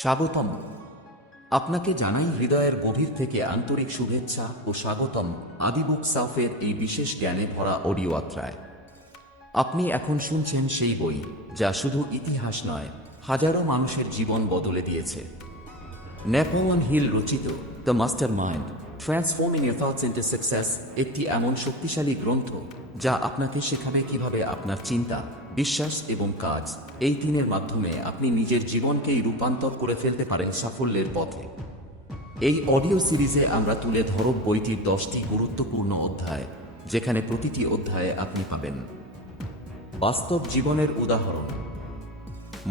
স্বাগতম। আপনাকে জানাই হৃদয়ের গভীর থেকে আন্তরিক শুভেচ্ছা ও স্বাগতম আদি বুক সাফের এই বিশেষ জ্ঞানে ভরা অডিও যাত্রায়। আপনি এখন শুনছেন সেই বই যা শুধু ইতিহাস নয়, হাজারো মানুষের জীবন বদলে দিয়েছে। নেপোলিয়ন হিল রচিত the master mind, transforming your thoughts into success একটি এমন শক্তিশালী গ্রন্থ যা আপনাকে শেখাবে কিভাবে আপনার চিন্তা, বিশ্বাস এবং কাজ এই তিনের মাধ্যমে আপনি নিজের জীবনকেই রূপান্তর করে ফেলতে পারেন সাফল্যের পথে। এই অডিও সিরিজে আমরা তুলে ধরব বইটির 10টি গুরুত্বপূর্ণ অধ্যায়, যেখানে প্রতিটি অধ্যায়ে আপনি পাবেন বাস্তব জীবনের উদাহরণ,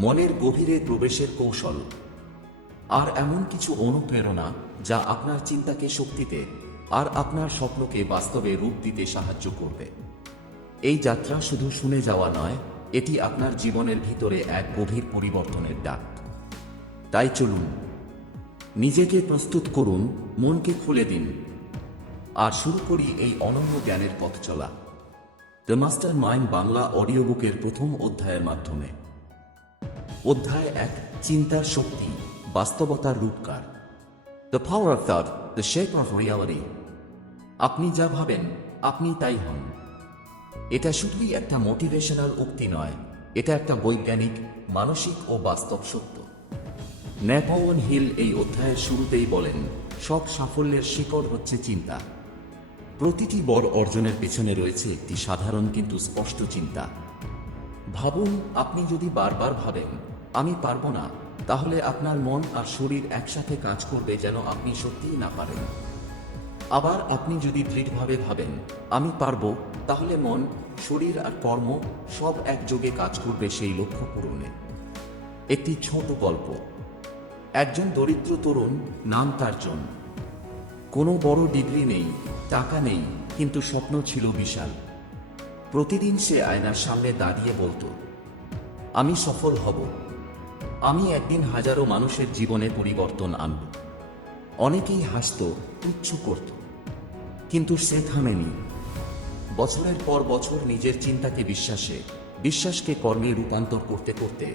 মনের গভীরে প্রবেশের কৌশল, আর এমন কিছু অনুপ্রেরণা যা আপনার চিন্তাকে শক্তিতে আর আপনার স্বপ্নকে বাস্তবে রূপ দিতে সাহায্য করবে। এই যাত্রা শুধু শুনে যাওয়া নয়, এটি আপনার জীবনের ভিতরে এক গভীর পরিবর্তনের ডাক। তাই চলুন, নিজেকে প্রস্তুত করুন, মনকে খুলে দিন, আর শুরু করি এই অনন্য জ্ঞানের পথ চলা। The master mind Bangla audio বুকের প্রথম অধ্যায়ের মাধ্যমে। অধ্যায় 1, চিন্তার শক্তি, বাস্তবতার রূপকার। The power of thought, the shape of reality. আপনি যা ভাবেন আপনি তাই হন। এটা শুধুই একটা মোটিভেশনাল উক্তি নয়, এটা একটা বৈজ্ঞানিক, মানসিক ও বাস্তব সত্য। নেপোলিয়ন হিল এই অধ্যায়ের শুরুতেই বলেন, সব সাফল্যের শিকড় হচ্ছে চিন্তা। প্রতিটি বড় অর্জনের পেছনে রয়েছে একটি সাধারণ কিন্তু স্পষ্ট চিন্তা। ভাবুন, আপনি যদি বারবার ভাবেন আমি পারবো না, তাহলে আপনার মন আর শরীর একসাথে কাজ করবে যেন আপনি সত্যিই না পারেন। আবার আপনি যদি দৃঢ়ভাবে ভাবেন আমি পারবো, তাহলে মন, শরীর আর কর্ম সব একযোগে কাজ করবে সেই লক্ষ্য পূরণে। একটি ছোট গল্প। একজন দরিদ্র তরুণ, নাম তার জন। কোনো বড় ডিগ্রি নেই, টাকা নেই, কিন্তু স্বপ্ন ছিল বিশাল। প্রতিদিন সে আয়নার সামনে দাঁড়িয়ে বলতো, আমি সফল হব, আমি একদিন হাজারো মানুষের জীবনে পরিবর্তন আনব। অনেকেই হাসত, তুচ্ছ করত, কিন্তু সে থামেনি। বছরের পর বছর নিজের চিন্তাকে বিশ্বাসকে কর্মে রূপান্তর করতে করতে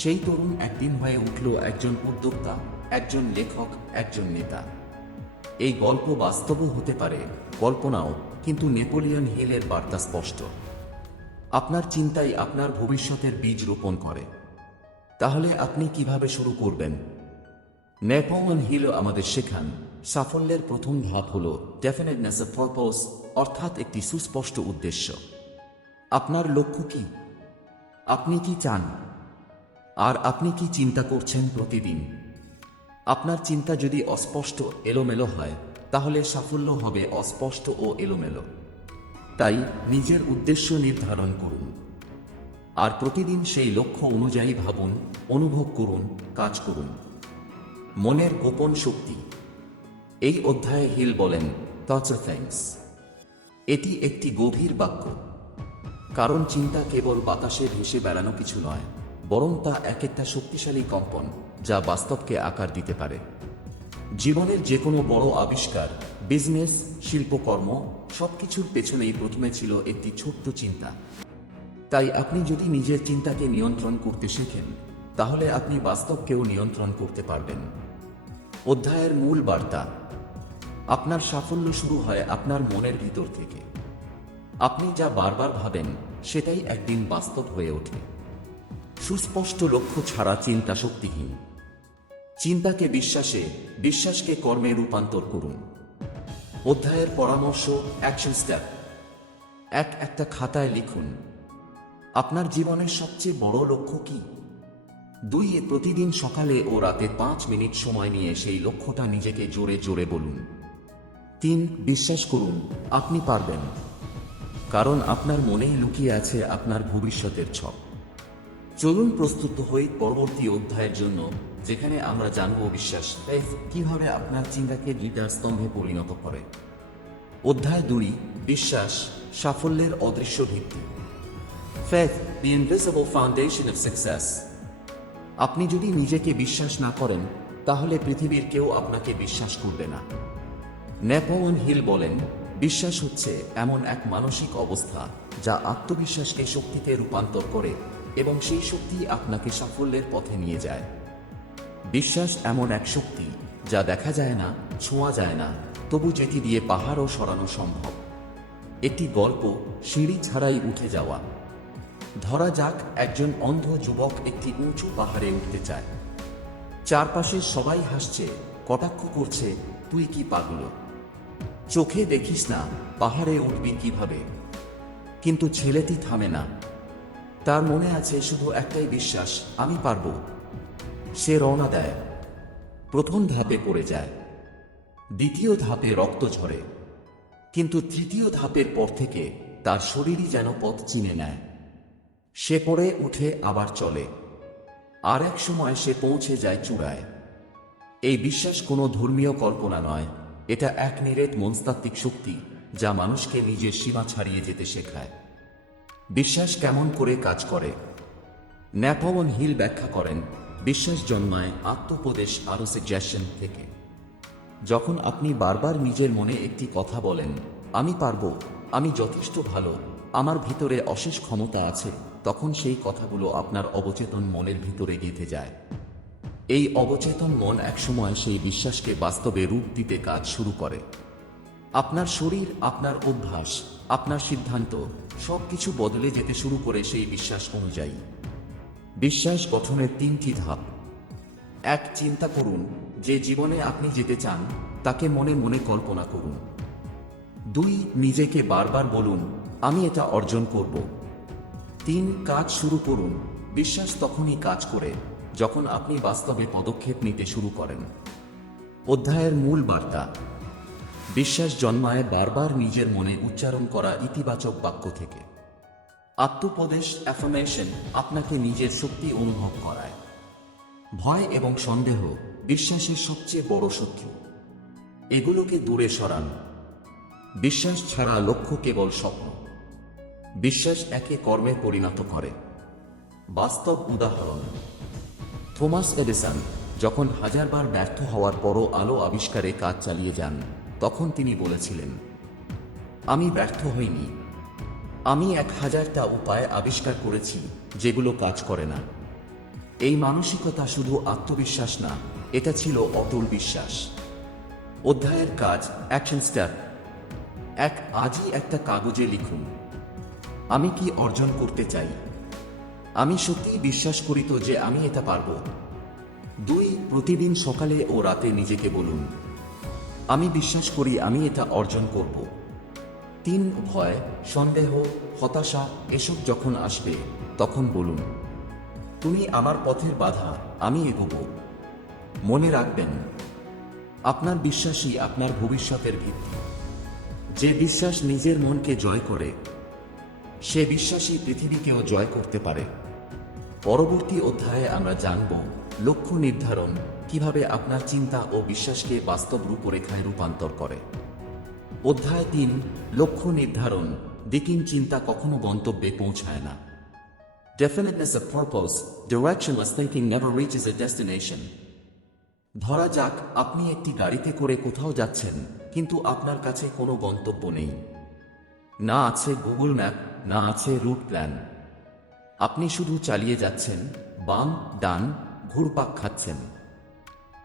সেই তরুণ একদিন হয়ে উঠল একজন উদ্যোক্তা, একজন লেখক, একজন নেতা। এই গল্প বাস্তবও হতে পারে, কল্পনাও, কিন্তু নেপোলিয়ন হিলের বার্তা স্পষ্ট। আপনার চিন্তাই আপনার ভবিষ্যতের বীজ রোপণ করে। তাহলে আপনি কিভাবে শুরু করবেন? নেপোলিয়ন হিল আমাদের শেখান, সাফল্যের প্রথম ধাপ হল ডেফিনেটনেস অফ পারপোজ, অর্থাৎ একটি সুস্পষ্ট উদ্দেশ্য। আপনার লক্ষ্য কি? আপনি কি চান? আর আপনি কি চিন্তা করছেন প্রতিদিন? আপনার চিন্তা যদি অস্পষ্ট, এলোমেলো হয়, তাহলে সাফল্য হবে অস্পষ্ট ও এলোমেলো। তাই নিজের উদ্দেশ্য নির্ধারণ করুন, আর প্রতিদিন সেই লক্ষ্য অনুযায়ী ভাবুন, অনুভব করুন, কাজ করুন। মনের গোপন শক্তি। এই অধ্যায়ে হিল বলেন, থটস আর থিংস। এটি একটি গভীর বাক্য, কারণ চিন্তা কেবল বাতাসে ভেসে বেড়ানো কিছু নয়, বরং তা এক একটা শক্তিশালী কম্পন যা বাস্তবকে আকার দিতে পারে। জীবনের যে কোনো বড় আবিষ্কার, বিজনেস, শিল্পকর্ম, সবকিছুর পেছনেই প্রথমে ছিল একটি ছোট্ট চিন্তা। তাই আপনি যদি নিজের চিন্তাকে নিয়ন্ত্রণ করতে শেখেন, তাহলে আপনি বাস্তবকেও নিয়ন্ত্রণ করতে পারবেন। অধ্যায়ের মূল বার্তা। আপনার সাফল্য শুরু হয় আপনার মনের ভিতর থেকে। আপনি যা বারবার ভাবেন সেটাই একদিন বাস্তব হয়ে ওঠে। সুস্পষ্ট লক্ষ্য ছাড়া চিন্তা শক্তিহীন। চিন্তাকে বিশ্বাসকে কর্মে রূপান্তর করুন। অধ্যায়ের পরামর্শ, অ্যাকশন স্টেপ। একটা খাতায় লিখুন, আপনার জীবনের সবচেয়ে বড় লক্ষ্য কি? 2, প্রতিদিন সকালে ও রাতে 5 মিনিট সময় নিয়ে সেই লক্ষ্যটা নিজেকে জোরে জোরে বলুন। 3, বিশ্বাস করুন আপনি পারবেন, কারণ আপনার মনেই লুকিয়ে আছে আপনার ভবিষ্যতের ছক। চলুন প্রস্তুত হই পরবর্তী অধ্যায়ের জন্য, যেখানে আমরা জানব বিশ্বাস কিভাবে আপনার চিন্তাকে লিডার স্তম্ভে পরিণত করে। অধ্যায় 2, বিশ্বাস, সাফল্যের অদৃশ্য ভিত্তি। Faith, the invisible foundation of success. আপনি যদি নিজেকে বিশ্বাস না করেন, তাহলে পৃথিবীর কেউ আপনাকে বিশ্বাস করবে না। নেপোলিয়ন হিল বলেন, বিশ্বাস হচ্ছে এমন এক মানসিক অবস্থা যা আত্মবিশ্বাসকে শক্তিতে রূপান্তর করে এবং সেই শক্তি আপনাকে সাফল্যের পথে নিয়ে যায়। বিশ্বাস এমন এক শক্তি যা দেখা যায় না, ছোঁয়া যায় না, তবু যেটি দিয়ে পাহাড়ও সরানো সম্ভব। একটি গল্প, সিঁড়ি ছাড়াই উঠে যাওয়া। ধরা যাক একজন অন্ধ যুবক একটি উঁচু পাহাড়ে উঠতে চায়। চারপাশে সবাই হাসছে, কটাক্ষ করছে, তুই কি পাগল, চোখে দেখিস না পাহাড়ে উঠবি কিভাবে। কিন্তু ছেলেটি থামে না। তার মনে আছে শুধু একটাই বিশ্বাস, আমি পারবো। সে রওনা দেয়। প্রথম ধাপে পড়ে যায়, দ্বিতীয় ধাপে রক্ত ঝরে, কিন্তু তৃতীয় ধাপের পর থেকে তার শরীরই যেন পথ চিনে নেয়। সে পড়ে উঠে আবার চলে, আর এক সময় সে পৌঁছে যায় চূড়ায়। এই বিশ্বাস কোনো ধর্মীয় কল্পনা নয়, এটা এক নিরেট মনস্তাত্ত্বিক শক্তি যা মানুষকে নিজের সীমা ছাড়িয়ে যেতে শেখায়। বিশ্বাস কেমন করে কাজ করে? ন্যাপোলিয়ন হিল ব্যাখ্যা করেন, বিশ্বাস জন্মায় আত্মোপদেশ আর সাজেশন থেকে। যখন আপনি বারবার নিজের মনে একটি কথা বলেন, আমি পারবো, আমি যথেষ্ট ভালো, আমার ভিতরে অশেষ ক্ষমতা আছে, তখন সেই কথাগুলো আপনার অবচেতন মনের ভিতরে গেঁথে যায়। এই অবচেতন মন একসময় সেই বিশ্বাসকে বাস্তবে রূপ দিতে কাজ শুরু করে। আপনার শরীর, আপনার অভ্যাস, আপনার সিদ্ধান্ত সবকিছু বদলে যেতে শুরু করে সেই বিশ্বাস অনুযায়ী। বিশ্বাস গঠনের তিনটি ধাপ। এক, চিন্তা করুন যে জীবনে আপনি যেতে চান, তাকে মনে মনে কল্পনা করুন। দুই, নিজেকে বারবার বলুন, আমি এটা অর্জন করব। তিন, কাজ শুরু করুন। বিশ্বাস তখনই কাজ করে যখন আপনি বাস্তবে পদক্ষেপ নিতে শুরু করেন। অধ্যায়ের মূল বার্তা: বিশ্বাস জন্মায় বারবার নিজের মনে উচ্চারণ করা ইতিবাচক বাক্য থেকে। আত্মোপদেশ, অ্যাফার্মেশন, আপনাকে নিজের শক্তি অনুভব করায়। ভয় এবং সন্দেহ বিশ্বাসের সবচেয়ে বড় শত্রু, এগুলোকে দূরে সরান। বিশ্বাস ছাড়া লক্ষ্য কেবল স্বপ্ন। বিশ্বাস একে কর্মে পরিণত করে। বাস্তব উদাহরণ: থমাস এডিসন যখন হাজারবার ব্যর্থ হওয়ার পরও আলো আবিষ্কারে কাজ চালিয়ে যান, তখন তিনি বলেছিলেন, আমি ব্যর্থ হইনি, আমি 1000টা উপায় আবিষ্কার করেছি যেগুলো কাজ করে না। এই মানসিকতা শুধু আত্মবিশ্বাস না, এটা ছিল অটল বিশ্বাস। অধ্যায়ের কাজ, অ্যাকশন স্টেপ: 1, আজই একটা কাগজে লিখুন, আমি কি অর্জন করতে চাই, আমি সত্যিই বিশ্বাস করি তো যে আমি এটা পারবো। 2, প্রতিদিন সকালে ও রাতে নিজেকে বলুন, আমি বিশ্বাস করি আমি এটা অর্জন করব। 3, ভয়, সন্দেহ, হতাশা এসব যখন আসবে তখন বলুন, তুমি আমার পথের বাধা, আমি এগোব। মনে রাখবেন, আপনার বিশ্বাসই আপনার ভবিষ্যতের ভিত্তি। যে বিশ্বাস নিজের মনকে জয় করে, সে বিশ্বাসই পৃথিবীকেও জয় করতে পারে। পরবর্তী অধ্যায়ে আমরা জানব লক্ষ্য নির্ধারণ কিভাবে আপনার চিন্তা ও বিশ্বাসকে বাস্তব রূপরেখায় রূপান্তর করে। অধ্যায় 3, লক্ষ্য নির্ধারণ, দিকিং চিন্তা কখনো গন্তব্যে পৌঁছায় না। Definiteness of purpose, directionless thinking never reaches a destination. ধরা যাক আপনি একটি গাড়িতে করে কোথাও যাচ্ছেন, কিন্তু আপনার কাছে কোনো গন্তব্য নেই। না আছে গুগল ম্যাপ, না আছে রুট প্ল্যান। আপনি শুধু চালিয়ে যাচ্ছেন, বাম ডান ঘুরপাক খাচ্ছেন।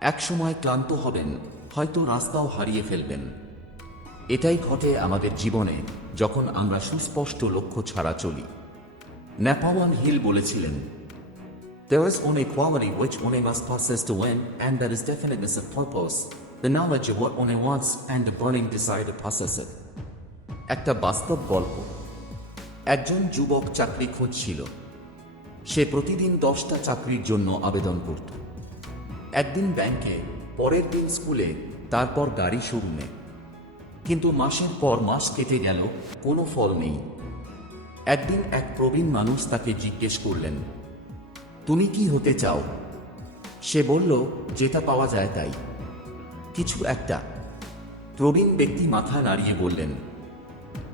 এক সময় ক্লান্ত হবেন, হয়তো রাস্তাও হারিয়ে ফেলবেন। এটাই ঘটে আমাদের জীবনে যখন আমরা সুস্পষ্ট লক্ষ্য ছাড়া চলি। ন্যাপোলিয়ন হিল বলেছিলেন, There is only quality which one must possess to win, and that is definiteness of purpose, the knowledge of what one wants and the burning desire to possess it. একটা বাস্তব গল্প। একজন যুবক চাকরি খুঁজছিল। সে প্রতিদিন 10টা চাকরির জন্য আবেদন করত। একদিন ব্যাংকে, পরের দিন স্কুলে, তারপর গাড়ি শোরুমে। কিন্তু মাসের পর মাস কেটে গেল, কোনো ফল নেই। একদিন এক প্রবীণ মানুষ তাকে জিজ্ঞেস করলেন, তুমি কি হতে চাও? সে বলল, যেটা পাওয়া যায় তাই, কিছু একটা। প্রবীণ ব্যক্তি মাথা নাড়িয়ে বললেন,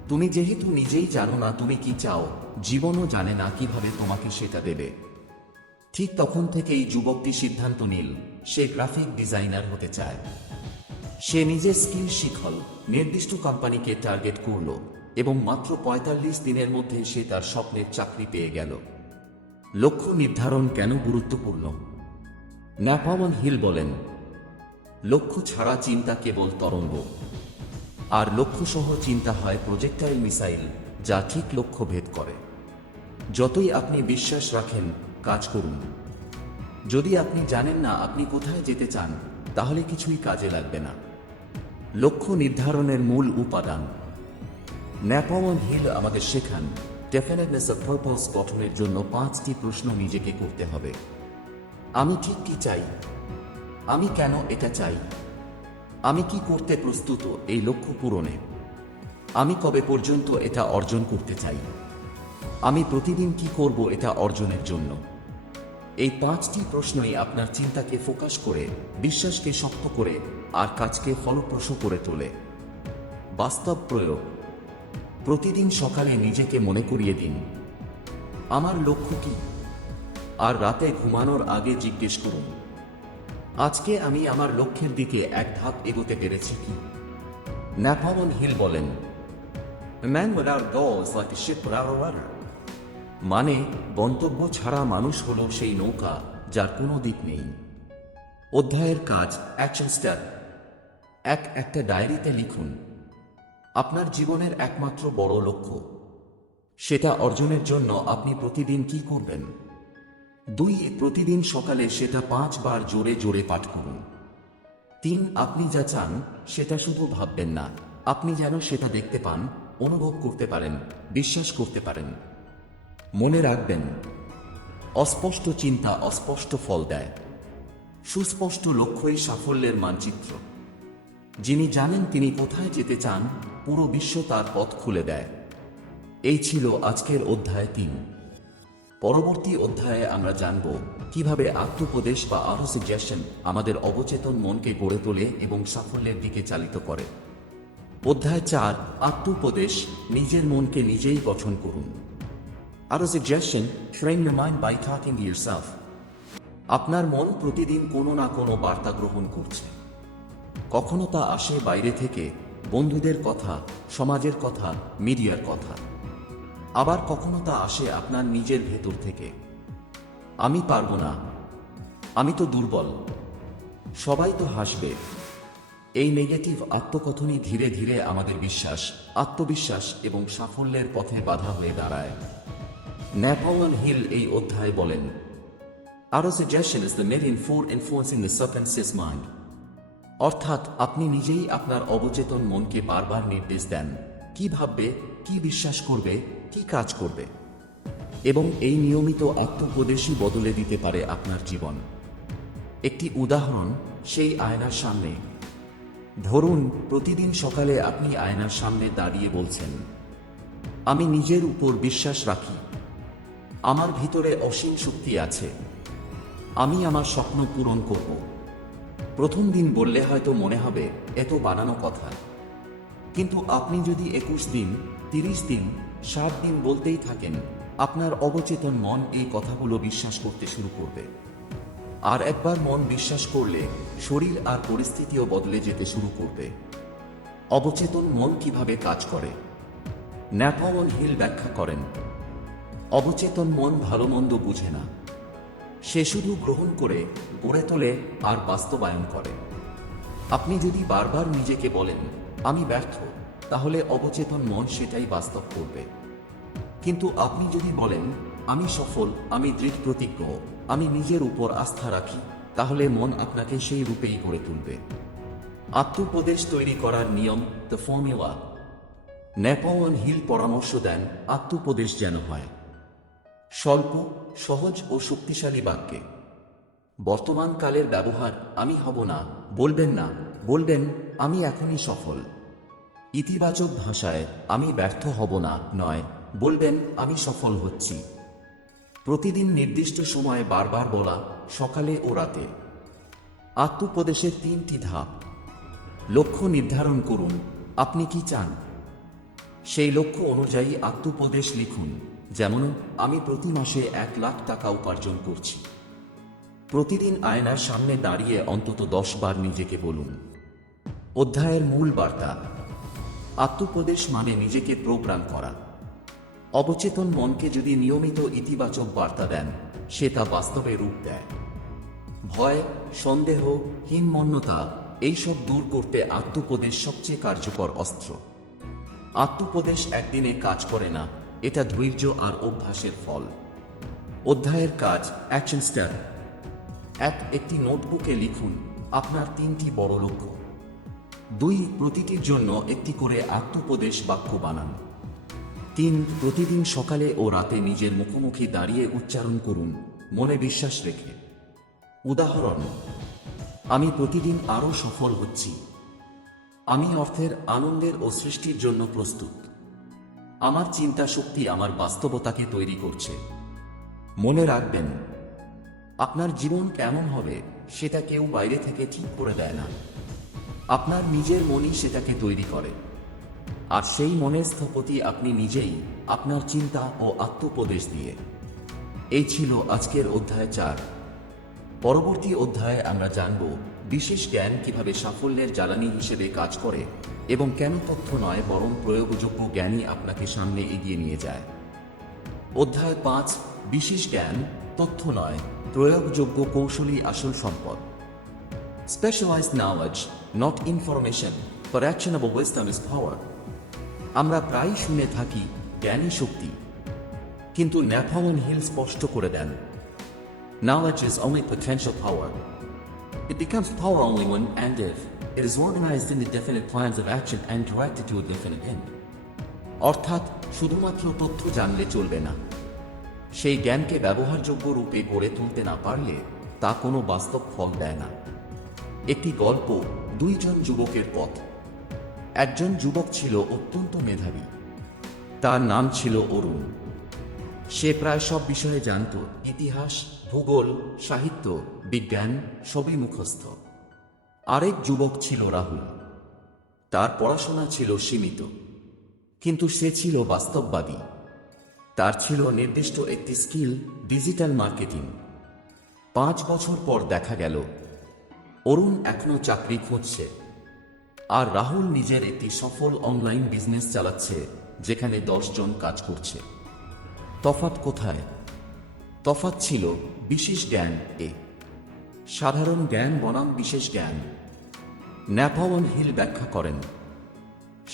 তুমি যেহেতু নিজেই জানো না তুমি কি চাও, জীবনও জানে না কিভাবে তোমাকে সেটা দেবে। ঠিক তখন থেকেই যুবকটি সিদ্ধান্ত নিল, সে গ্রাফিক ডিজাইনার হতে চায়। সে নিজের স্কিল শিখল, নির্দিষ্ট কোম্পানিকে টার্গেট করল এবং মাত্র 45 দিনের মধ্যে সে তার স্বপ্নের চাকরি পেয়ে গেল। লক্ষ্য নির্ধারণ কেন গুরুত্বপূর্ণ? ন্যাপোলিয়ন হিল বলেন, লক্ষ্য ছাড়া চিন্তা কেবল তরঙ্গ, আর লক্ষ্যসহ চিন্তা হয় প্রজেক্টাইল মিসাইল, যা ঠিক লক্ষ্য ভেদ করে। যতই আপনি বিশ্বাস রাখেন, কাজ করুন। যদি আপনি জানেন না আপনি কোথায় যেতে চান, তাহলে কিছুই কাজে লাগবে না। লক্ষ্য নির্ধারণের মূল উপাদান। ন্যাপোলিয়ন হিল আমাদের শেখান, ডেফিনেটনেস অফ পারপস গঠনের জন্য 5টি প্রশ্ন নিজেকে করতে হবে। আমি ঠিক কি চাই? আমি কেন এটা চাই? আমি কি করতে প্রস্তুত এই লক্ষ্য পূরণে? আমি কবে পর্যন্ত এটা অর্জন করতে চাই? আমি প্রতিদিন কি করব এটা অর্জনের জন্য? এই 5টি প্রশ্নই আপনার চিন্তাকে ফোকাস করে, বিশ্বাসকে শক্ত করে, আর কাজকে ফলপ্রসূ করে তোলে। বাস্তব প্রয়োগ। প্রতিদিন সকালে নিজেকে মনে করিয়ে দিন, আমার লক্ষ্য কি? আর রাতে ঘুমানোর আগে জিজ্ঞেস করুন, আজকে আমি আমার লক্ষ্যের দিকে এক ধাপ এগোতে পেরেছি কি? ন্যাপোলিয়ন হিল বলেন, "A man without a goal is like a ship without a rudder." মানে, গন্তব্য ছাড়া মানুষ হলো সেই নৌকা যার কোনো দিক নেই। অধ্যায়ের কাজ, অ্যাকশন স্টেপ। একটা ডায়েরিতে লিখুন আপনার জীবনের একমাত্র বড় লক্ষ্য। সেটা অর্জনের জন্য আপনি প্রতিদিন কি করবেন? 2, প্রতিদিন সকালে সেটা 5 বার জোরে জোরে পাঠ করুন। 3, আপনি যা চান সেটা শুধু ভাববেন না, আপনি যেন সেটা দেখতে পান, অনুভব করতে পারেন, বিশ্বাস করতে পারেন। মনে রাখবেন, অস্পষ্ট চিন্তা অস্পষ্ট ফল দেয়। সুস্পষ্ট লক্ষ্যই সাফল্যের মানচিত্র। যিনি জানেন তিনি কোথায় যেতে চান, পুরো বিশ্ব তার পথ খুলে দেয়। এই ছিল আজকের অধ্যায় 3। পরবর্তী অধ্যায়ে আমরা জানব কিভাবে আত্মোপদেশ বা অটোসাজেশন আমাদের অবচেতন মনকে গড়ে তোলে এবং সাফল্যের দিকে চালিত করে। অধ্যায় 4, আত্মোপদেশ, নিজের মনকে নিজেই গঠন করুন। Autosuggestion, train your mind by talking to yourself. আপনার মন প্রতিদিন কোনো না কোনো বার্তা গ্রহণ করছে। কখনো তা আসে বাইরে থেকে, বন্ধুদের কথা, সমাজের কথা, মিডিয়ার কথা। আবার কখনো তা আসে আপনার নিজের ভেতর থেকে। আমি পারবো না, আমি তো দুর্বল, সবাই তো হাসবে। এই নেগেটিভ আত্মকথনই ধীরে ধীরে আমাদের বিশ্বাস, আত্মবিশ্বাস এবং সাফল্যের পথে বাধা হয়ে দাঁড়ায়। ন্যাপোলিয়ন হিল এই অধ্যায়ে বলেন, Autosuggestion is the net influencing the subconscious mind. অর্থাৎ আপনি নিজেই আপনার অবচেতন মনকে বারবার নির্দেশ দেন, কি ভাববে, কি বিশ্বাস করবে, কি কাজ করবে। এবং এই নিয়মিত আত্মোপদেশই বদলে দিতে পারে আপনার জীবন। একটি উদাহরণ, সেই আয়নার সামনে। ধরুন, প্রতিদিন সকালে আপনি আয়নার সামনে দাঁড়িয়ে বলছেন, আমি নিজের উপর বিশ্বাস রাখি, আমার ভিতরে অসীম শক্তি আছে, আমি আমার স্বপ্ন পূরণ করব। প্রথম দিন বললে হয়তো মনে হবে এত বানানো কথা, কিন্তু আপনি যদি 21 দিন, 30 দিন, 60 দিন বলতেই থাকেন, আপনার অবচেতন মন এই কথাগুলো বিশ্বাস করতে শুরু করবে। আর একবার মন বিশ্বাস করলে শরীর আর পরিস্থিতিও বদলে যেতে শুরু করবে। অবচেতন মন কিভাবে কাজ করে? ন্যাপোলিয়ন হিল ব্যাখ্যা করেন, অবচেতন মন ভালো মন্দ বুঝে না, সে শুধু গ্রহণ করে, গড়ে তোলে আর বাস্তবায়ন করে। আপনি যদি বারবার নিজেকে বলেন আমি ব্যর্থ, তাহলে অবচেতন মন সেটাই বাস্তব করবে। কিন্তু আপনি যদি বলেন আমি সফল, আমি দৃঢ় প্রতিজ্ঞ, আমি নিজের উপর আস্থা রাখি, তাহলে মন আপনাকে সেই রূপেই গড়ে তুলবে। আত্মোপদেশ তৈরি করার নিয়ম, দ্য ফর্মুলা। ন্যাপোলিয়ন হিল পরামর্শ দেন আত্মোপদেশ যেন হয় স্বল্প, সহজ ও শক্তিশালী বাক্যে। বর্তমান কালের ব্যবহার, আমি হব না বলবেন না, বলবেন আমি এখনই সফল। ইতিবাচক ভাষায়, আমি ব্যর্থ হব না নয়, বলবেন আমি সফল হচ্ছি। প্রতিদিন নির্দিষ্ট সময়ে বারবার বলা, সকালে ও রাতে। আত্মোপদেশের 3টি ধাপ। লক্ষ্য নির্ধারণ করুন, আপনি কি চান? সেই লক্ষ্য অনুযায়ী আত্মোপদেশ লিখুন, যেমন আমি প্রতি মাসে 1 লাখ টাকা উপার্জন করছি। প্রতিদিন আয়নার সামনে দাঁড়িয়ে অন্তত 10 বার নিজেকে বলুন। অধ্যায়ের মূল বার্তা, আত্মোপদেশ মানে নিজেকে প্রোগ্রাম করা। অবচেতন মনকে যদি নিয়মিত ইতিবাচক বার্তা দেন, সে তা বাস্তবে রূপ দেয়। ভয়, সন্দেহ, হীনমন্যতা এইসব দূর করতে আত্মোপদেশ সবচেয়ে কার্যকর অস্ত্র। আত্মোপদেশ একদিনে কাজ করে না, এটা ধৈর্য আর অভ্যাসের ফল। অধ্যায়ের কাজ, অ্যাকশন স্টেপ। একটি নোটবুকে লিখুন আপনার 3টি বড় লক্ষ্য। 2, প্রতিটির জন্য একটি করে আত্মোপদেশ বাক্য বানান। 3, প্রতিদিন সকালে ও রাতে নিজের মুখোমুখি দাঁড়িয়ে উচ্চারণ করুন, মনে বিশ্বাস রেখে। উদাহরণ: আমি প্রতিদিন আরও সফল হচ্ছি। আমি অর্থের, আনন্দের ও সৃষ্টির জন্য প্রস্তুত। আমার চিন্তা শক্তি আমার বাস্তবতাকে তৈরি করছে। মনে রাখবেন, আপনার জীবন কেমন হবে সেটা কেউ বাইরে থেকে ঠিক করে দেয় না। আপনার নিজের মনই সেটাকে তৈরি করে। আর সেই মনের স্থপতি আপনি নিজেই, আপনার চিন্তা ও আত্মোপদেশ দিয়ে। এই ছিল আজকের অধ্যায় 4। পরবর্তী অধ্যায়ে আমরা জানব বিশেষ জ্ঞান কিভাবে সাফল্যের জ্বালানি হিসেবে কাজ করে এবং কেন তথ্য নয় বরং প্রয়োগযোগ্য জ্ঞানই আপনাকে সামনে এগিয়ে নিয়ে যায়। অধ্যায় 5, বিশেষ জ্ঞান, তথ্য নয়, প্রয়োগযোগ্য কৌশলই আসল সম্পদ। Specialized knowledge, not information, but actionable wisdom is power. আমরা প্রায় শুনে থাকি জ্ঞানী শক্তি, কিন্তু ন্যাপোলিয়ন হিল স্পষ্ট করে দেন, knowledge is only potential power. It becomes power only when and if it is organized into definite plans of action and directed to a definite end. অর্থাৎ শুধুমাত্র তথ্য জানলে চলবে না, সেই জ্ঞানকে ব্যবহারযোগ্য রূপে গড়ে তুলতে না পারলে তা কোনো বাস্তব ফল দেয় না। একটি গল্প, 2 জন যুবকের পথ। একজন যুবক ছিল অত্যন্ত মেধাবী। তার নাম ছিল অরুণ। সে প্রায় সব বিষয়ে জানত, ইতিহাস, ভূগোল, সাহিত্য, বিজ্ঞান, সবই মুখস্থ। আরেক যুবক ছিল রাহুল। তার পড়াশোনা ছিল সীমিত, কিন্তু সে ছিল বাস্তববাদী। তার ছিল নির্দিষ্ট একটি স্কিল, ডিজিটাল মার্কেটিং। 5 বছর পর দেখা গেল অরুণ এখনো চাকরি খুঁজছে, আর রাহুল নিজের একটি সফল অনলাইন বিজনেস চালাচ্ছে যেখানে 10 জন কাজ করছে। তফাৎ কোথায়? তফাৎ ছিল বিশেষ জ্ঞান এ। সাধারণ জ্ঞান বনাম বিশেষ জ্ঞান। ন্যাপোলিয়ন হিল ব্যাখ্যা করেন,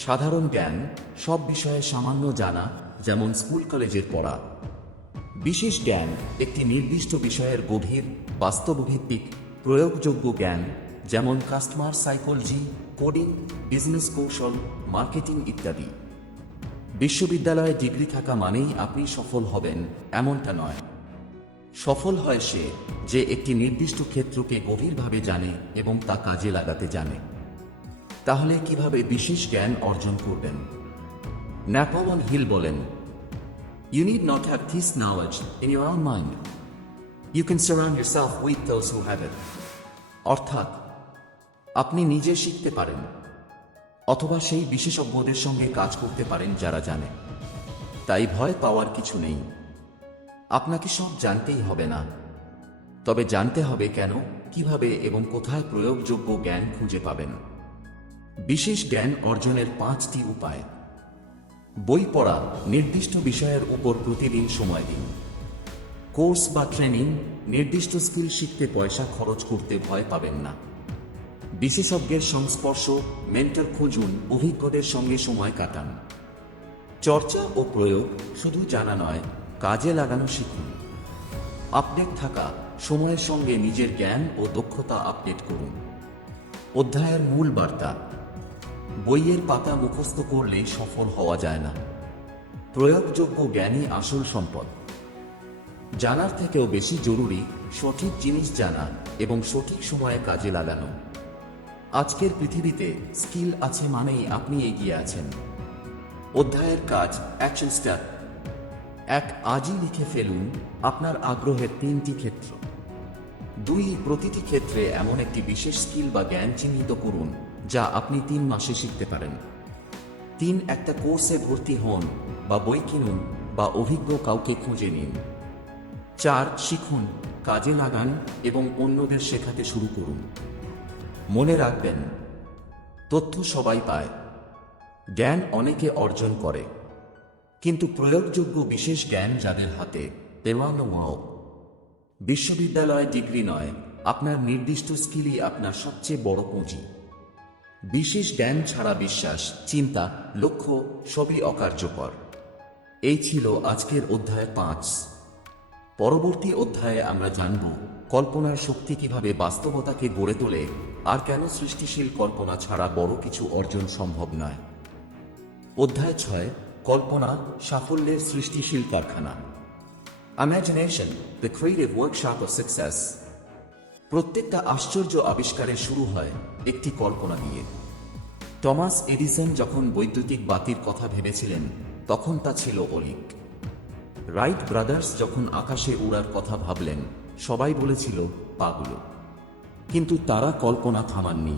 সাধারণ জ্ঞান সব বিষয়ে সামান্য জানা, যেমন স্কুল কলেজের পড়া। বিশেষ জ্ঞান একটি নির্দিষ্ট বিষয়ের গভীর, বাস্তবভিত্তিক, প্রয়োগযোগ্য জ্ঞান, যেমন কাস্টমার সাইকোলজি, কোডিং, বিজনেস কৌশল, মার্কেটিং ইত্যাদি। বিশ্ববিদ্যালয়ে ডিগ্রি থাকা মানেই আপনি সফল হবেন এমনটা নয়। সফল হয় সে যে একটি নির্দিষ্ট ক্ষেত্রকে গভীরভাবে জানে এবং তা কাজে লাগাতে জানে। তাহলে কিভাবে বিশেষ জ্ঞান অর্জন করবেন? ন্যাপোলিয়ন হিল বলেন, You need not have this knowledge in your own mind. You can surround yourself with those who have it. অর্থাৎ আপনি নিজে শিখতে পারেন, অথবা সেই বিশেষজ্ঞদের সঙ্গে কাজ করতে পারেন যারা জানে। তাই ভয় পাওয়ার কিছু নেই। আপনাকে সব জানতেই হবে না, তবে জানতে হবে কেন, কিভাবে এবং কোথায় প্রয়োগযোগ্য জ্ঞান খুঁজে পাবেন। বিশেষ জ্ঞান অর্জনের 5টি উপায়। বই পড়া, নির্দিষ্ট বিষয়ের উপর প্রতিদিন সময় দিন। কোর্স বা ট্রেনিং, নির্দিষ্ট স্কিল শিখতে পয়সা খরচ করতে ভয় পাবেন না। বিশেষজ্ঞের সংস্পর্শ, মেন্টর খুঁজুন, অভিজ্ঞদের সঙ্গে সময় কাটান। চর্চা ও প্রয়োগ, শুধু জানা নয়, কাজে লাগানো শিখুন। আপডেট থাকা, সময়ের সঙ্গে নিজের জ্ঞান ও দক্ষতা আপডেট করুন। অধ্যায়ের মূল বার্তা: বইয়ের পাতা মুখস্থ করলেই সফল হওয়া যায় না। প্রয়োগযোগ্য জ্ঞানই আসল সম্পদ। জানার থেকেও বেশি জরুরি সঠিক জিনিস জানা এবং সঠিক সময়ে কাজে লাগানো। আজকের পৃথিবীতে স্কিল আছে মানেই আপনি এগিয়ে আছেন। অধ্যায়ের কাজ, অ্যাকশন স্টেপ। 1, আজই লিখে ফেলুন আপনার আগ্রহের 3টি ক্ষেত্র। 2, প্রতিটি ক্ষেত্রে এমন একটি বিশেষ স্কিল বা জ্ঞান চিহ্নিত করুন যা আপনি 3 মাসে শিখতে পারেন। 3, একটা কোর্সে ভর্তি হন বা বই কিনুন বা অভিজ্ঞ কাউকে খুঁজে নিন। 4, শিখুন, কাজে লাগান এবং অন্যদের শেখাতে শুরু করুন। মনে রাখবেন, তথ্য সবাই পায়, জ্ঞান অনেকে অর্জন করে, কিন্তু প্রয়োগযোগ্য বিশেষ জ্ঞান যাদের হাতে, দেওয়ানো বিশ্ববিদ্যালয় ডিগ্রি নয়, আপনার নির্দিষ্ট স্কিলই আপনার সবচেয়ে বড় পুঁজি। বিশেষ জ্ঞান ছাড়া বিশ্বাস, চিন্তা, লক্ষ্য সবই অকার্যকর। এই ছিল আজকের অধ্যায় 5। পরবর্তী অধ্যায়ে আমরা জানব কল্পনার শক্তি কিভাবে বাস্তবতাকে গড়ে তোলে আর কেন সৃষ্টিশীল কল্পনা ছাড়া বড় কিছু অর্জন সম্ভব নয়। অধ্যায় 6, কল্পনা সাফল্যের সৃষ্টিশীল কারখানা। Imagination, the creative workshop of success. প্রত্যেকটা আশ্চর্য আবিষ্কারের শুরু হয় একটি কল্পনা দিয়ে। টমাস এডিসন যখন বৈদ্যুতিক বাতির কথা ভেবেছিলেন তখন তা ছিল অলীক। রাইট ব্রাদার্স যখন আকাশে উড়ার কথা ভাবলেন সবাই বলেছিল পাগল। কিন্তু তারা কল্পনা থামাননি,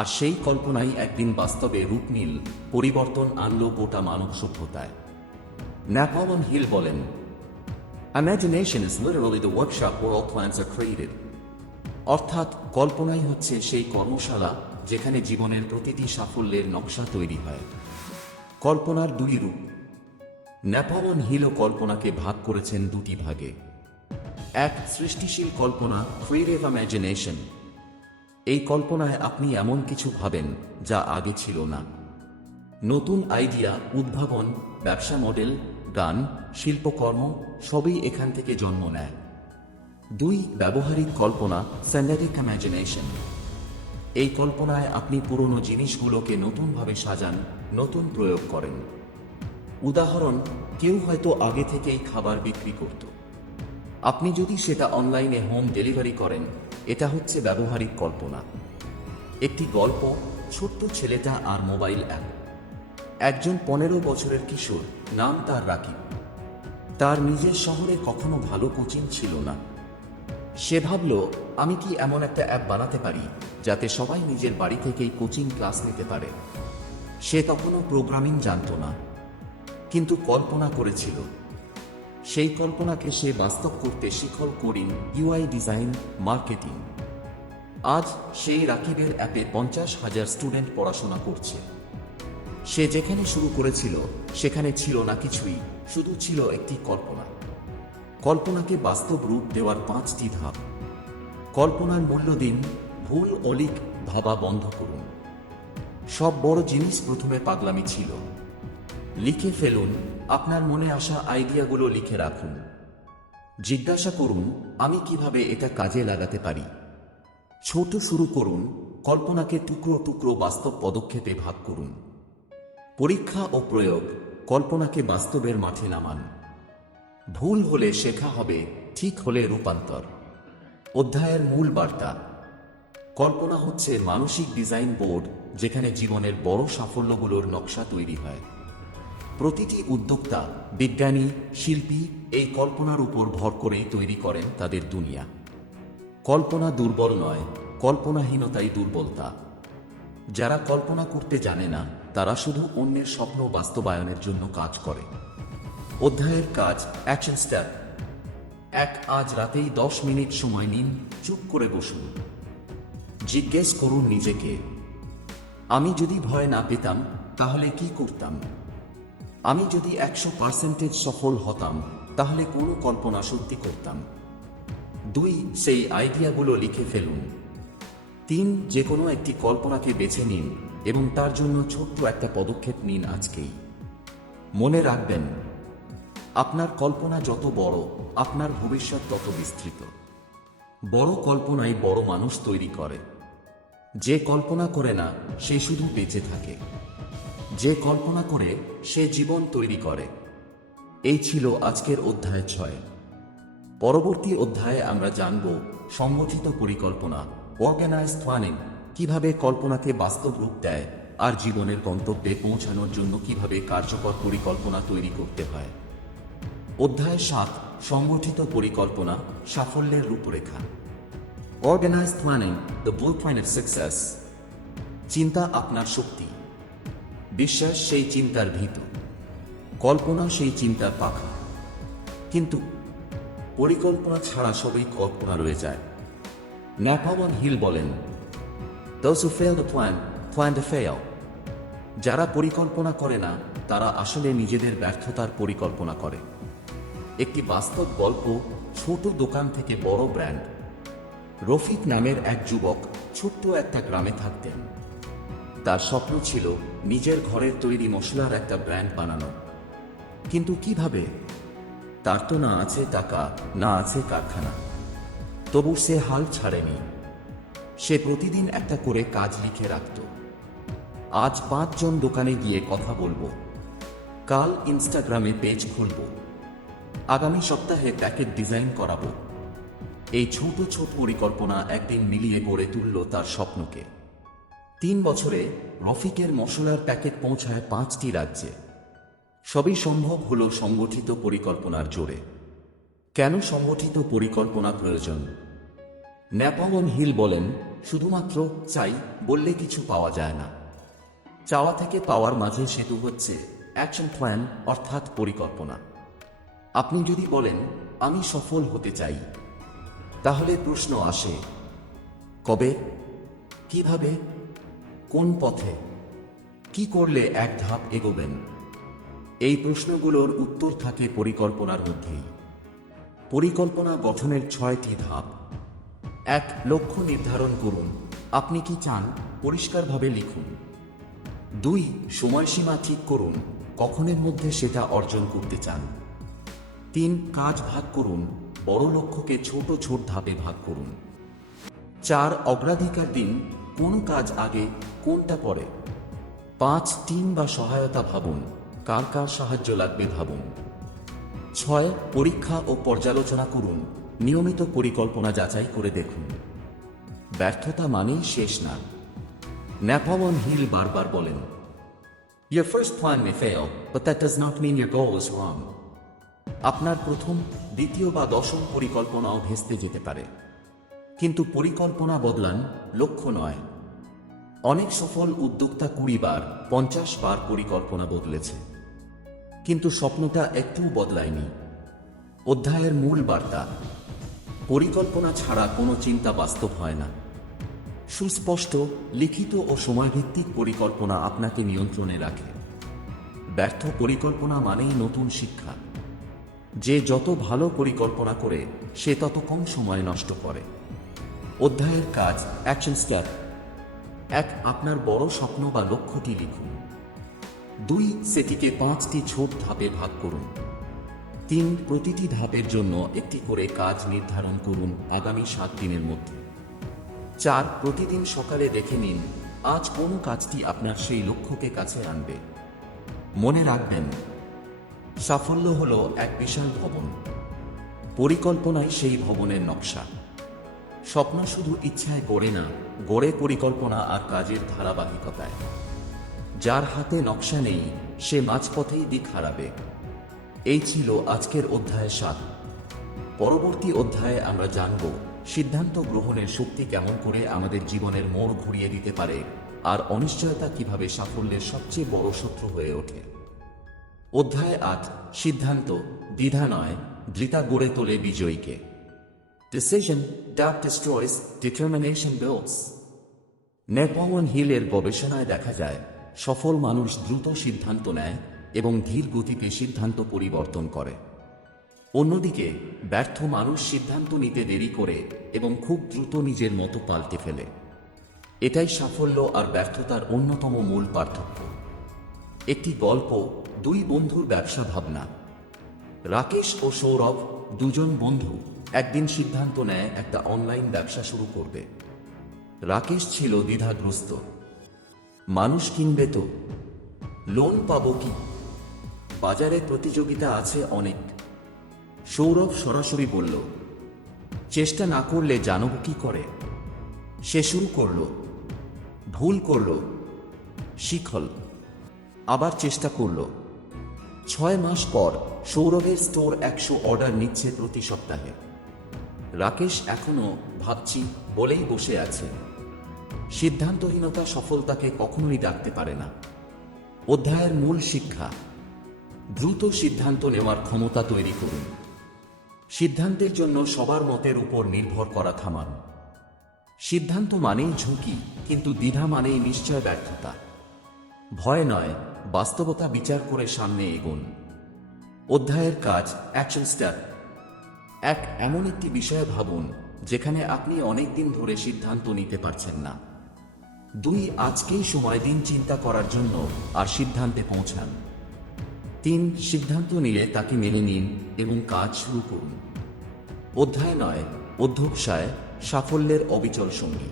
আর সেই কল্পনাই একদিন বাস্তবে রূপ নিল, পরিবর্তন আনল গোটা মানব সভ্যতায়। ন্যাপোলিয়ন হিল বলেন, Imagination is literally the workshop where all plans are created. অর্থাৎ কল্পনাই হচ্ছে সেই কর্মশালা যেখানে জীবনের প্রতিটি সাফল্যের নকশা তৈরি হয়। কল্পনার দুই রূপ। ন্যাপোলিয়ন হিলও কল্পনাকে ভাগ করেছেন দুটি ভাগে। এক, সৃষ্টিশীল কল্পনা, ক্রিয়েটিভ ইমাজিনেশন। এই কল্পনায় আপনি এমন কিছু ভাবেন যা আগে ছিল না। নতুন আইডিয়া, উদ্ভাবন, ব্যবসা মডেল, গান, শিল্পকর্ম সবই এখান থেকে জন্ম নেয়। দুই, ব্যবহারিক কল্পনা, সিনেরিক ইমাজিনেশন। এই কল্পনায় আপনি পুরনো জিনিসগুলোকে নতুনভাবে সাজান, নতুন প্রয়োগ করেন। উদাহরণ, কেউ হয়তো আগে থেকেই খাবার বিক্রি করত। আপনি যদি সেটা অনলাইনে হোম ডেলিভারি করেন, এটা হচ্ছে ব্যবহারিক কল্পনা। একটি গল্প, ছোট্ট ছেলেটা আর মোবাইল অ্যাপ। একজন 15 বছরের কিশোর, নাম তার রাকিব। তার নিজের শহরে কখনো ভালো কোচিং ছিল না। সে ভাবল, আমি কি এমন একটা অ্যাপ বানাতে পারি যাতে সবাই নিজের বাড়ি থেকেই কোচিং ক্লাস নিতে পারে। সে তখনও প্রোগ্রামিং জানত না, কিন্তু কল্পনা করেছিল। সেই কল্পনাকে সে বাস্তব করতে শিখল কোডিং, ইউআই ডিজাইন, মার্কেটিং। আজ সেই রাকিবের অ্যাপে 50,000 স্টুডেন্ট পড়াশোনা করছে। সে যেখানে শুরু করেছিল সেখানে ছিল না কিছুই, শুধু ছিল একটি কল্পনা। কল্পনাকে বাস্তব রূপ দেওয়ার 5টি ধাপ। কল্পনার মূল্য দিন, ভুল অলীক ভাবা বন্ধ করুন। সব বড় জিনিস প্রথমে পাগলামি ছিল। লিখে ফেলুন, আপনার মনে আসা আইডিয়াগুলো লিখে রাখুন। জিজ্ঞাসা করুন, আমি কিভাবে এটা কাজে লাগাতে পারি। ছোট শুরু করুন, কল্পনাকে টুকরো টুকরো বাস্তব পদক্ষেপে ভাগ করুন। পরীক্ষা ও প্রয়োগ, কল্পনাকে বাস্তবের মাঠে নামান। ভুল হলে শেখা হবে, ঠিক হলে রূপান্তর। অধ্যায়ের মূল বার্তা, কল্পনা হচ্ছে মানসিক ডিজাইন বোর্ড যেখানে জীবনের বড় সাফল্যগুলোর নকশা তৈরি হয়। প্রতিটি উদ্যোক্তা, বিজ্ঞানী, শিল্পী এই কল্পনার উপর ভর করেই তৈরি করেন তাদের দুনিয়া। কল্পনা দুর্বল নয়, কল্পনাহীনতাই দুর্বলতা। যারা কল্পনা করতে জানে না তারা শুধু অন্যের স্বপ্ন বাস্তবায়নের জন্য কাজ করে। অধ্যায়ের কাজ, অ্যাকশন স্টেপ 1, আজ রাতেই 10 মিনিট সময় নিন, চুপ করে বসুন। জিজ্ঞেস করুন নিজেকে, আমি যদি ভয় না পেতাম তাহলে কি করতাম? আমি যদি 100% সফল হতাম তাহলে কোনো কল্পনা সত্যি করতাম? 2, সেই আইডিয়াগুলো লিখে ফেলুন। 3, যে কোনো একটি কল্পনাকে বেছে নিন এবং তার জন্য ছোট্ট একটা পদক্ষেপ নিন আজকেই। মনে রাখবেন, আপনার কল্পনা যত বড়, আপনার ভবিষ্যৎ তত বিস্তৃত। বড় কল্পনাই বড় মানুষ তৈরি করে। যে কল্পনা করে না সে শুধু বেঁচে থাকে, যে কল্পনা করে সে জীবন তৈরি করে। এই ছিল আজকের অধ্যায় 6। পরবর্তী অধ্যায়ে আমরা জানব সংগঠিত পরিকল্পনা, অর্গানাইজড প্ল্যানিং, কিভাবে কল্পনাকে বাস্তব রূপ দেয় আর জীবনের গন্তব্যে পৌঁছানোর জন্য কিভাবে কার্যকর পরিকল্পনা তৈরি করতে হয়। অধ্যায় 7, সংগঠিত পরিকল্পনা, সাফল্যের রূপরেখা। Organised planning, the blueprint of success. চিন্তা আপনার শক্তি, বিশ্বাস সেই চিন্তার ভিত, কল্পনা সেই চিন্তার পাখা। কিন্তু পরিকল্পনা ছাড়া সবই কল্পনা রয়ে যায়। ন্যাপোলিয়ন হিল বলেন, Those who fail to plan to fail. যারা পরিকল্পনা করে না তারা আসলে নিজেদের ব্যর্থতার পরিকল্পনা করে। একটি বাস্তব গল্প, ছোট দোকান থেকে বড় ব্র্যান্ড। রফিক নামের এক যুবক ছোট্ট একটা গ্রামে থাকতেন। তার স্বপ্ন ছিল নিজের ঘরের তৈরি মশলার একটা ব্র্যান্ড বানানো। কিন্তু কিভাবে? তার তো না আছে টাকা, না আছে কারখানা। তবু সে হাল ছাড়েনি। সে প্রতিদিন একটা করে কাজ লিখে রাখত। আজ 5 জন দোকানে গিয়ে কথা বলবো, কাল ইনস্টাগ্রামে পেজ খুলব, আগামী সপ্তাহে প্যাকেট ডিজাইন করাবো। এই ছোট ছোট পরিকল্পনা একদিন মিলিয়ে গড়ে তুলল তার স্বপ্নকে। 3 বছরে রফিকের মশলার প্যাকেট পৌঁছায় 5টি রাজ্যে। সবই সম্ভব হলো সংগঠিত পরিকল্পনার জোরে। কেন সংগঠিত পরিকল্পনা প্রয়োজন? নেপোলিয়ন হিল বলেন, শুধুমাত্র চাই বললে কিছু পাওয়া যায় না। চাওয়া থেকে পাওয়ার মাঝে সেতু হচ্ছে অ্যাকশন প্ল্যান, অর্থাৎ পরিকল্পনা। আপনি যদি বলেন আমি সফল হতে চাই, তাহলে প্রশ্ন আসে কবে, কিভাবে, কোন পথে, কি করলে এক ধাপ এগোবেন? এই প্রশ্নগুলোর উত্তর থাকে পরিকল্পনার মধ্যেই। পরিকল্পনা গঠনের 6টি ধাপ। 1. লক্ষ্য নির্ধারণ করুন। আপনি কি চান? পরিষ্কারভাবে লিখুন। 2. সময়সীমা ঠিক করুন, কখনের মধ্যে সেটা অর্জন করতে চান। 3. কাজ ভাগ করুন, বড় লক্ষ্যকে ছোট ছোট ধাপে ভাগ করুন। 4. অগ্রাধিকার দিন, কোন কাজ আগে, কোনটা পরে। 5. টিম বা সহায়তা ভাবুন, কার কার সাহায্য লাগবে ভাবুন। 6. পরীক্ষা ও পর্যালোচনা করুন, নিয়মিত পরিকল্পনা যাচাই করে দেখুন। ব্যর্থতা মানেই শেষ না। নেপোলিয়ন হিল বারবার বলেন, Your first plan may fail, but that does not mean your goal is wrong. আপনার প্রথম, দ্বিতীয় বা দশম পরিকল্পনাও ভেস্তে যেতে পারে, কিন্তু পরিকল্পনা বদলান, লক্ষ্য নয়। অনেক সফল উদ্যোক্তা 20 বার, 50 বার পরিকল্পনা বদলেছে, কিন্তু স্বপ্নটা একটুও বদলায়নি। অধ্যায়ের মূল বার্তা: পরিকল্পনা ছাড়া কোনো চিন্তা বাস্তব হয় না। সুস্পষ্ট, লিখিত ও সময়ভিত্তিক পরিকল্পনা আপনাকে নিয়ন্ত্রণে রাখে। ব্যর্থ পরিকল্পনা মানেই নতুন শিক্ষা। যে যত ভালো পরিকল্পনা করে, সে তত কম সময় নষ্ট করে। অধ্যায়ের কাজ, অ্যাকশন স্টেপ: 1. আপনার বড় স্বপ্ন বা লক্ষ্যটি লিখুন। 2. সেটিকে 5টি ছোট ধাপে ভাগ করুন। 3. প্রতিটি ধাপের জন্য একটি করে কাজ নির্ধারণ করুন আগামী 7 দিনের মধ্যে। 4. প্রতিদিন সকালে দেখে নিন আজ কোন কাজটি আপনার সেই লক্ষ্যকে কাছে আনবে। মনে রাখবেন, সাফল্য হলো এক বিশাল ভবন, পরিকল্পনাই সেই ভবনের নকশা। স্বপ্ন শুধু ইচ্ছায় গড়ে না, গড়ে পরিকল্পনা আর কাজের ধারাবাহিকতায়। যার হাতে নকশা নেই, সে মাঝপথেই দিক হারাবে। এই ছিল আজকের অধ্যায় 7। পরবর্তী অধ্যায়ে আমরা জানব সিদ্ধান্ত গ্রহণের শক্তি কেমন করে আমাদের জীবনের মোড় ঘুরিয়ে দিতে পারে, আর অনিশ্চয়তা কিভাবে সাফল্যের সবচেয়ে বড় শত্রু হয়ে ওঠে। অধ্যায় 8, সিদ্ধান্ত দ্বিধা নয়, দৃঢ়তা গড়ে তোলে বিজয়ীকে। Decision that destroys, determination builds. Napoleon হিলের গবেষণায় দেখা যায়, সফল মানুষ দ্রুত সিদ্ধান্ত নেয় এবং ধীর গতিতে সিদ্ধান্ত পরিবর্তন করে। অন্যদিকে ব্যর্থ মানুষ সিদ্ধান্ত নিতে দেরি করে এবং খুব দ্রুত নিজের মতো পাল্টে ফেলে। এটাই সাফল্য আর ব্যর্থতার অন্যতম মূল পার্থক্য। একটি গল্প, 2 বন্ধুর ব্যবসা ভাবনা। রাকেশ ও সৌরভ, 2 জন বন্ধু, একদিন সিদ্ধান্ত নেয় একটা অনলাইন ব্যবসা শুরু করবে। রাকেশ ছিল দ্বিধাগ্রস্ত। মানুষ কিনবে তো? লোন পাবো কি? বাজারে প্রতিযোগিতা আছে অনেক। সৌরভ সরাসরি বলল, চেষ্টা না করলে জানব কি করে? সে শুরু করল, ভুল করল, শিখল, আবার চেষ্টা করল। 6 মাস পর সৌরভের স্টোর 100 অর্ডার নিচ্ছে প্রতি সপ্তাহে। রাকেশ এখনো ভাবছি বলেই বসে আছে। সিদ্ধান্তহীনতা সফলতাকে কখনোই ডাকতে পারে না। অধ্যায়ের মূল শিক্ষা: দ্রুত সিদ্ধান্ত নেওয়ার ক্ষমতা তৈরি করুন। সিদ্ধান্তের জন্য সবার মতের উপর নির্ভর করা থামান। সিদ্ধান্ত মানেই ঝুঁকি, কিন্তু দ্বিধা মানেই নিশ্চয় ব্যর্থতা। ভয় নয়, বাস্তবতা বিচার করে সামনে এগোন। অধ্যায়ের কাজ, অ্যাকশন স্টেপ: 1. এমন একটি বিষয়ে ভাবুন যেখানে আপনি অনেক দিন ধরে সিদ্ধান্ত নিতে পারছেন না। 2 আজকেই সময় দিন চিন্তা করার জন্য আর সিদ্ধান্তে পৌঁছান। 3 সিদ্ধান্ত নিলে তাকে মেনে নিন এবং কাজ শুরু করুন। অধ্যায় 9 অধ্যবসায় সাফল্যের অবিচল সঙ্গী।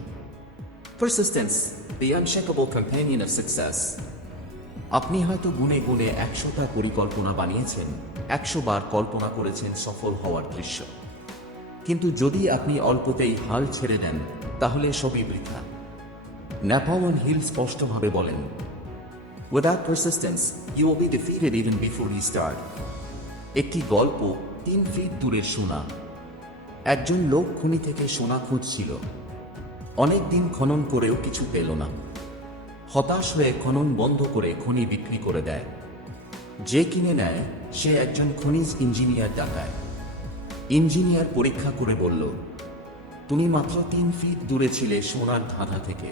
Persistence, the unshakable companion of success. আপনি হয়তো গুনে গুনে 100টা পরিকল্পনা বানিয়েছেন, 100 বার কল্পনা করেছেন সফল হওয়ার দৃশ্য। কিন্তু যদি আপনি অল্পতেই হাল ছেড়ে দেন তাহলে সবই বৃথা। নেপোলিয়ন হিল স্পষ্টভাবে বলেন, Without persistence, you will be defeated even before you start. একটি গল্প 3 ফিট দূরের সোনা। একজন লোক খনি থেকে সোনা খুঁজছিল। অনেক দিন খনন করেও কিছু পেল না। হতাশ হয়ে খনন বন্ধ করে খনি বিক্রি করে দেয়। যে কিনে নেয় সে একজন খনিজ ইঞ্জিনিয়ার ডাকায়। ইঞ্জিনিয়ার পরীক্ষা করে বলল, তুমি মাত্র 3 ফিট দূরে ছিলে সোনার ধাঁধা থেকে।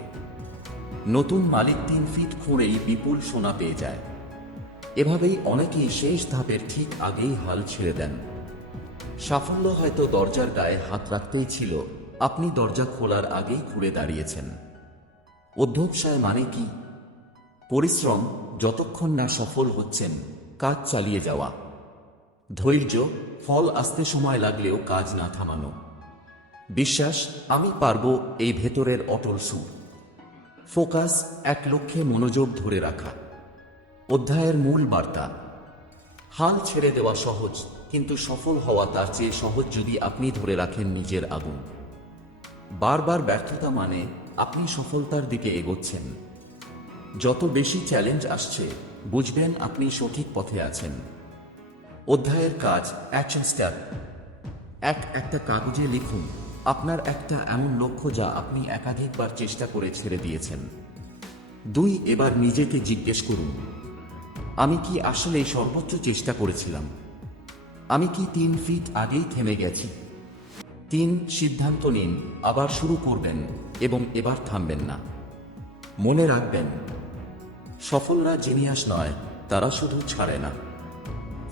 নতুন মালিক 3 ফিট খুঁড়েই বিপুল সোনা পেয়ে যায়। এভাবেই অনেকেই শেষ ধাপের ঠিক আগেই হাল ছেড়ে দেন। সাফল্য হয়তো দরজার গায়ে হাত রাখতেই ছিল, আপনি দরজা খোলার আগেই ঘুরে দাঁড়িয়েছেন। অধ্যবসায় মানে কি? পরিশ্রম, যতক্ষণ না সফল হচ্ছেন কাজ চালিয়ে যাওয়া। ধৈর্য, ফল আসতে সময় লাগলেও কাজ না থামানো। বিশ্বাস, আমি পারবো, এই ভেতরের অটল সুর। ফোকাস, এক লক্ষ্যে মনোযোগ ধরে রাখা। অধ্যায়ের মূল বার্তা, হাল ছেড়ে দেওয়া সহজ, কিন্তু সফল হওয়া তার চেয়ে সহজ যদি আপনি ধরে রাখেন নিজের আগুন। বারবার ব্যর্থতা মানে আপনি সফলতার দিকে এগোচ্ছেন। যত বেশি চ্যালেঞ্জ আসছে বুঝবেন আপনি সঠিক পথে আছেন। অধ্যায়ের কাজ, অ্যাকশন স্টেপ। একটা কাগজে লিখুন আপনার একটা এমন লক্ষ্য যা আপনি একাধিকবার চেষ্টা করে ছেড়ে দিয়েছেন। 2 এবার নিজেকে জিজ্ঞেস করুন, আমি কি আসলে সর্বোচ্চ চেষ্টা করেছিলাম? আমি কি 3 ফিট আগেই থেমে গেছি? 3 সিদ্ধান্ত নিন, আবার শুরু করবেন এবং এবার থামবেন না। মনে রাখবেন, সফলরা জিনিয়াস নয়, তারা শুধু ছাড়ে না।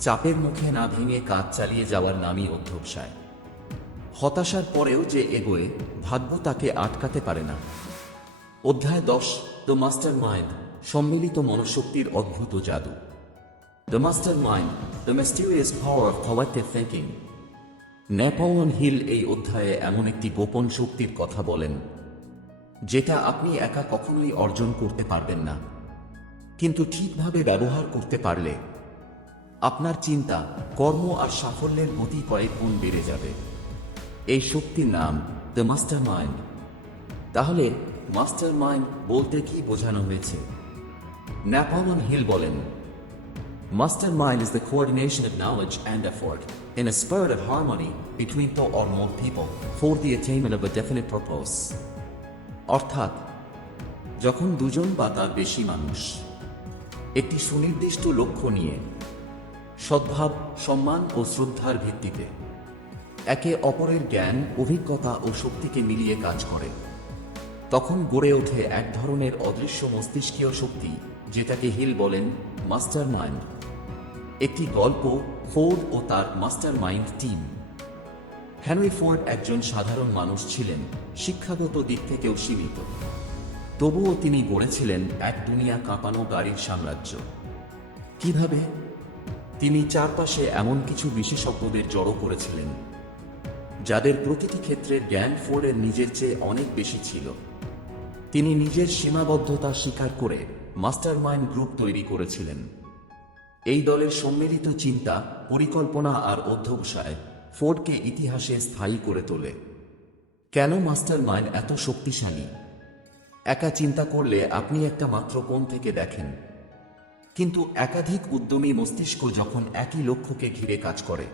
চাপের মুখে না ভেঙে কাজ চালিয়ে যাওয়ার নামই অধ্যবসায়। হতাশার পরেও যে এগোয়, ভাগ্য তাকে আটকাতে পারে না। অধ্যায় 10 দ্য মাস্টার মাইন্ড, সম্মিলিত মনশক্তির অদ্ভুত জাদু। The master mind, the mysterious power of collective thinking. Napoleon Hill এই অধ্যায়ে এমন একটি গোপন শক্তির কথা বলেন যেটা আপনি একা কখনোই অর্জন করতে পারবেন না, কিন্তু ঠিকভাবে ব্যবহার করতে পারলে আপনার চিন্তা, কর্ম আর সাফল্যের গতি কয়েক গুণ বেড়ে যাবে। এই শক্তির নাম দ্য মাস্টার মাইন্ড। তাহলে মাস্টার মাইন্ড বলতে কি বোঝানো হয়েছে? নেপোলিয়ন হিল বলেন, master mind is the coordination of knowledge and effort in a spirit of harmony between 2 or more people for the attainment of a definite purpose. অর্থাৎ, যখন 2 জন বা তার বেশি মানুষ একটি সুনির্দিষ্ট লক্ষ্য নিয়ে সদ্ভাব, সম্মান ও শ্রদ্ধার ভিত্তিতে একে অপরের জ্ঞান, অভিজ্ঞতা ও শক্তিকে মিলিয়ে কাজ করে, তখন গড়ে ওঠে এক ধরনের অদৃশ্য মস্তিষ্কীয় শক্তি যেটাকে হিল বলেন মাস্টার মাইন্ড। একটি গল্প, ফোর্ড ও তার master mind team. Henry Ford একজন সাধারণ মানুষ ছিলেন, শিক্ষাগত দিক থেকেও সীমিত। তবুও তিনি গড়েছিলেন এক দুনিয়া কাঁপানো গাড়ির সাম্রাজ্য। কিভাবে? তিনি চারপাশে এমন কিছু বিশেষজ্ঞদের জড়ো করেছিলেন যাদের প্রতিটি ক্ষেত্রে জ্ঞান ফোর্ডের নিজের চেয়ে অনেক বেশি ছিল। তিনি নিজের সীমাবদ্ধতা স্বীকার করে মাস্টার মাইন্ড গ্রুপ তৈরি করেছিলেন। এই দলের সম্মিলিত চিন্তা, পরিকল্পনা আর অধ্যবসায় ফোর্ডকে ইতিহাসে স্থায়ী করে তোলে। কেন মাস্টার মাইন্ড এত শক্তিশালী? একা চিন্তা করলে আপনি একটা মাত্র কোণ থেকে দেখেন, কিন্তু একাধিক উদ্যমী মস্তিষ্ক যখন একই লক্ষ্যকে ঘিরে কাজ করে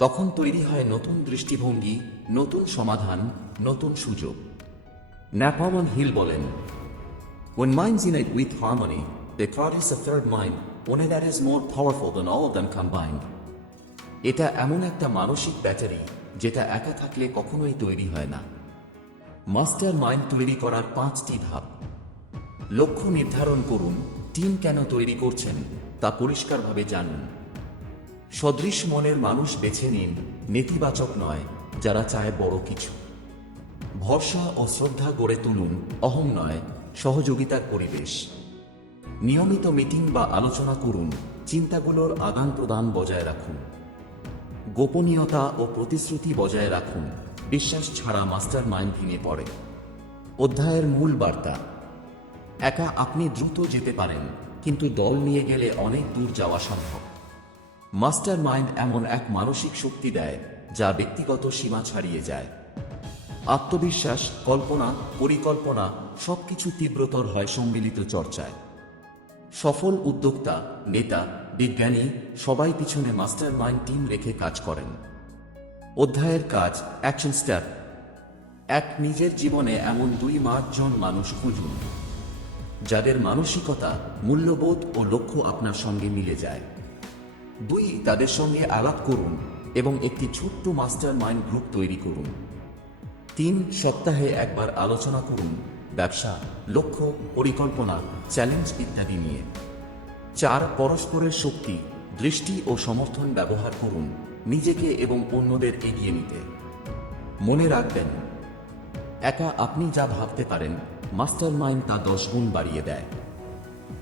তখন তৈরি হয় নতুন দৃষ্টিভঙ্গি, নতুন সমাধান, নতুন সুযোগ। নেপোলিয়ন হিল বলেন, When minds unite with harmony, they produce a third mind, one that is more powerful than all of them combined. এটা এমন একটা মানসিক ব্যাটারি যেটা একা থাকলে কখনোই তৈরি হয় না। মাস্টার মাইন্ড তৈরি করার 5টি ধাপ। লক্ষ্য নির্ধারণ করুন, টিম কেন তৈরি করছেন তা পরিষ্কারভাবে জানুন। সদৃশ মনের মানুষ বেছে নিন, নেতিবাচক নয়, যারা চায় বড় কিছু। ভরসা ও শ্রদ্ধা গড়ে তুলুন, অহং নয়, সহযোগিতার পরিবেশ। নিয়মিত মিটিং বা আলোচনা করুন, চিন্তাগুলোর আদান প্রদান বজায় রাখুন। গোপনীয়তা ও প্রতিশ্রুতি বজায় রাখুন, বিশ্বাস ছাড়া মাস্টার মাইন্ড ভেঙে পড়ে। অধ্যায়ের মূল বার্তা: একা আপনি দ্রুত যেতে পারেন, কিন্তু দল নিয়ে গেলে অনেক দূর যাওয়া সম্ভব। মাস্টার মাইন্ড এমন এক মানসিক শক্তি দেয় যা ব্যক্তিগত সীমা ছাড়িয়ে যায়। আত্মবিশ্বাস, কল্পনা, পরিকল্পনা সবকিছু তীব্রতর হয় সম্মিলিত চর্চায়। সফল উদ্যোক্তা, নেতা, বিজ্ঞানী সবাই পিছনে মাস্টার মাইন্ড টিম রেখে কাজ করেন। অধ্যায়ের কাজ: অ্যাকশন স্টেপ 1, নিজের জীবনে এমন 2-5 জন মানুষ খুঁজুন যাদের মানসিকতা, মূল্যবোধ ও লক্ষ্য আপনার সঙ্গে মিলে যায়। 2, তাদের সঙ্গে আলাপ করুন এবং একটি ছোট্ট মাস্টার মাইন্ড গ্রুপ তৈরি করুন। 3, সপ্তাহে একবার আলোচনা করুন ব্যবসা, লক্ষ্য, পরিকল্পনা, চ্যালেঞ্জ ইত্যাদি নিয়ে। 4, পরস্পরের শক্তি, দৃষ্টি ও সমর্থন ব্যবহার করুন নিজেকে এবং অন্যদের এগিয়ে নিতে। মনে রাখবেন, একা আপনি যা ভাবতে পারেন, মাস্টার মাইন্ড তা 10 গুণ বাড়িয়ে দেয়।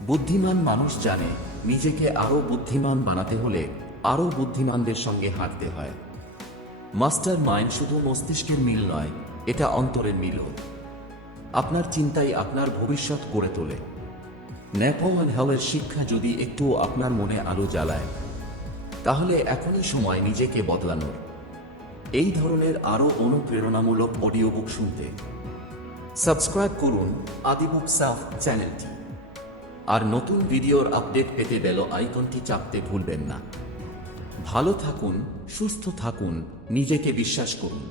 বুদ্ধিমান মানুষ জানে নিজেকে আরও বুদ্ধিমান বানাতে হলে আরও বুদ্ধিমানদের সঙ্গে হাঁটতে হয়। মাস্টার মাইন্ড শুধু মস্তিষ্কের মিল নয়, এটা অন্তরের মিলও। আপনার চিন্তাই আপনার ভবিষ্যৎ গড়ে তোলে। নেপোলিয়ন হিলের শিক্ষা যদি একটুও আপনার মনে আলো জ্বালায়, তাহলে এখনই সময় নিজেকে বদলানোর। এই ধরনের আরও অনুপ্রেরণামূলক অডিও বুক শুনতে সাবস্ক্রাইব করুন আদিবুক সাফ চ্যানেলটি। আর নতুন ভিডিওর আপডেট পেতে বেল আইকনটি চাপতে ভুলবেন না। ভালো থাকুন, সুস্থ থাকুন, নিজেকে বিশ্বাস করুন।